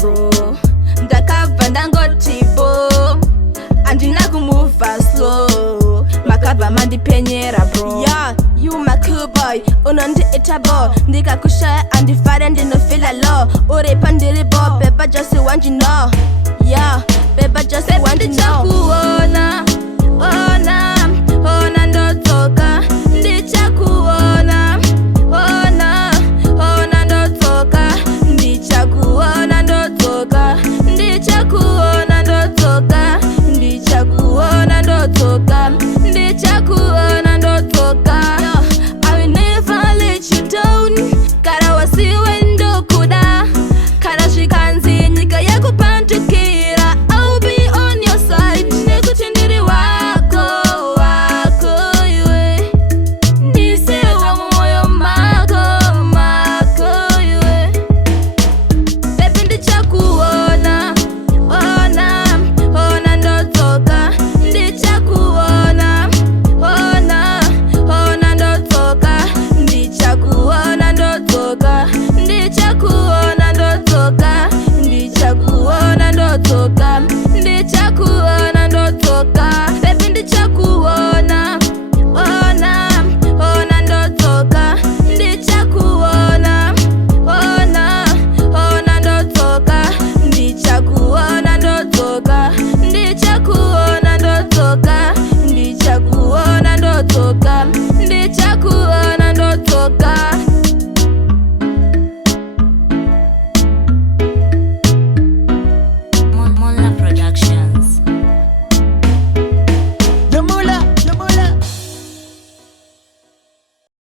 bro ndakabva ndangoti bo andina kumuva slow makabva mandipenyera bro yeah, you my cool boy unondiita bo ndikakushaya andifare ndinofila low uri pandiri bo beba just want you know yeah beba just want you know